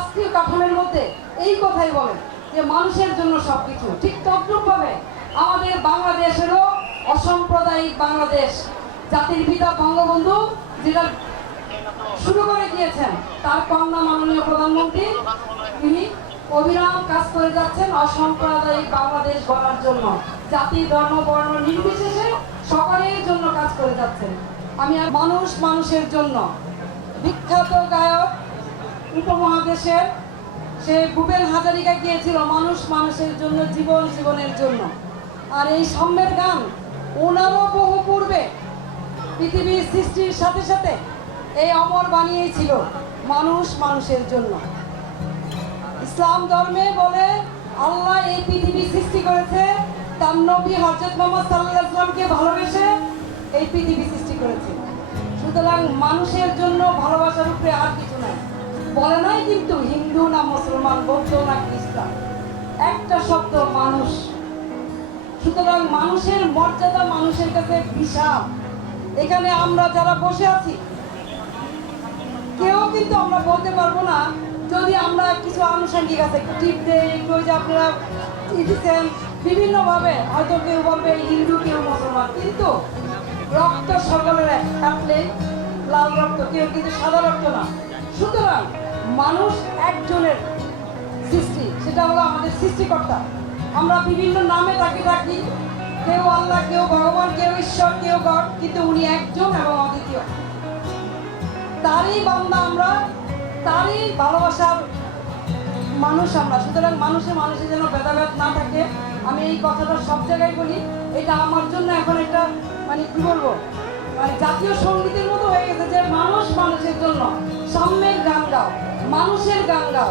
রাষ্ট্রীয় কাঠামোর মধ্যে এই কথাই বলেন যে মানুষের জন্য সবকিছু, ঠিক তদ্রূপভাবে আমাদের বাংলাদেশেরও অসাম্প্রদায়িক বাংলাদেশ জাতির পিতা বঙ্গবন্ধু যেটা শুরু করে দিয়েছেন, তার কন্যা মাননীয় প্রধানমন্ত্রী তিনি অবিরাম কাজ করে যাচ্ছেন অসাম্প্রদায়িক বাংলাদেশ গড়ার জন্য। জাতি ধর্ম বর্ণ নির্বিশেষে সকলের জন্য কাজ করে যাচ্ছেন। আমি আর মানুষ মানুষের জন্য বিখ্যাত গায়ক উপমহাদেশের সে ভূপেন হাজারিকা গিয়েছিল মানুষ মানুষের জন্য, জীবন জীবনের জন্য। আর এই সাম্যের গান ওনারও বহু পূর্বে পৃথিবীর সৃষ্টির সাথে সাথে এই অমর বানিয়েছিল মানুষ মানুষের জন্য। ইসলাম ধর্মে বলে আল্লাহ এই পৃথিবী সৃষ্টি করেছে তার নবী হযরত মুহাম্মদ সাল্লাল্লাহু আলাইহি ওয়াসাল্লামকে ভালোবেসে এই পৃথিবী সৃষ্টি করেছে। সুতরাং মানুষের জন্য ভালোবাসার উপরে আর কিছু নাই। বলে নাই কিন্তু হিন্দু না মুসলমান, বৌদ্ধ না খ্রিস্টান, একটা শব্দ মানুষ। সুতরাং মানুষের মর্যাদা মানুষের কাছে বিশাল। এখানে আমরা যারা বসে আছি কেউ কিন্তু আমরা বলতে পারবো না, যদি আমরা কিছু আনুষঙ্গিক আছে একটু টিপ দেই, একটু ওই যে আপনারা দিচ্ছেন বিভিন্নভাবে, হয়তো কেউ বলবে হিন্দু কেউ মুসলমান, কিন্তু রক্ত সকলের একলে লাল রক্ত, কেউ কিন্তু সাদা রক্ত না। সুতরাং মানুষ একজনের সৃষ্টি, সেটা হলো আমাদের সৃষ্টিকর্তা। আমরা বিভিন্ন নামে তাকে ডাকি, কেউ আল্লাহ, কেউ ভগবান, কেউ ঈশ্বর, কেউ গড, কিন্তু উনি একজন এবং অদ্বিতীয়। তারই বান্দা আমরা, তারই ভালোবাসার মানুষ আমরা। সুতরাং মানুষে মানুষের যেন ভেদাভেদ না থাকে, আমি এই কথাটা সব জায়গায় বলি। এটা আমার জন্য এখন একটা মানে কি বলবো, মানে জাতীয় সঙ্গীতের মতো হয়ে গেছে যে মানুষ মানুষের জন্য সাম্যের গান গাও, মানুষের গান গাও।